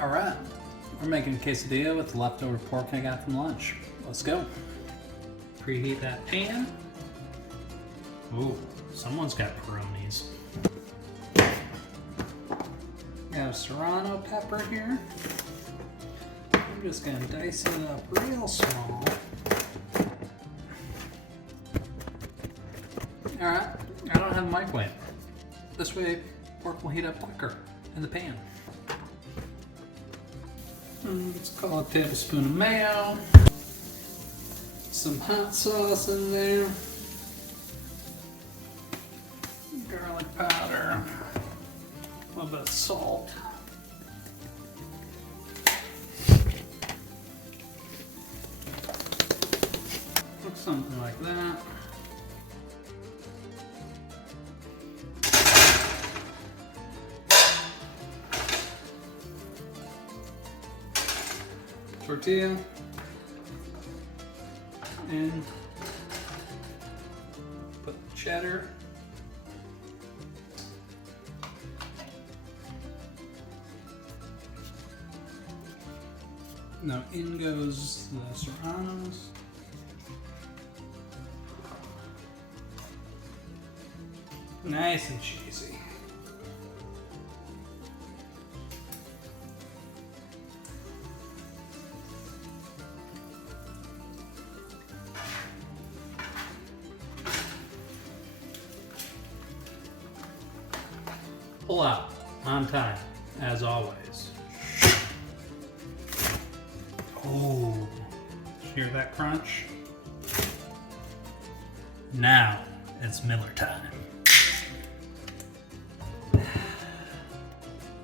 Alright, we're making a quesadilla with the leftover pork I got from lunch. Let's go. Preheat that pan. Ooh, someone's got Peronis. We have Serrano Pepper here. I'm just gonna dice it up real small. Alright, I don't have a microwave. This way, pork will heat up quicker in the pan. Let's call a tablespoon of mayo. Some hot sauce in there. Garlic powder. A little bit of salt. Something like that. Tortilla and put the cheddar. Now in goes the serranos. Nice and cheesy. Pull out on time, as always. Oh, hear that crunch? Now it's Miller time.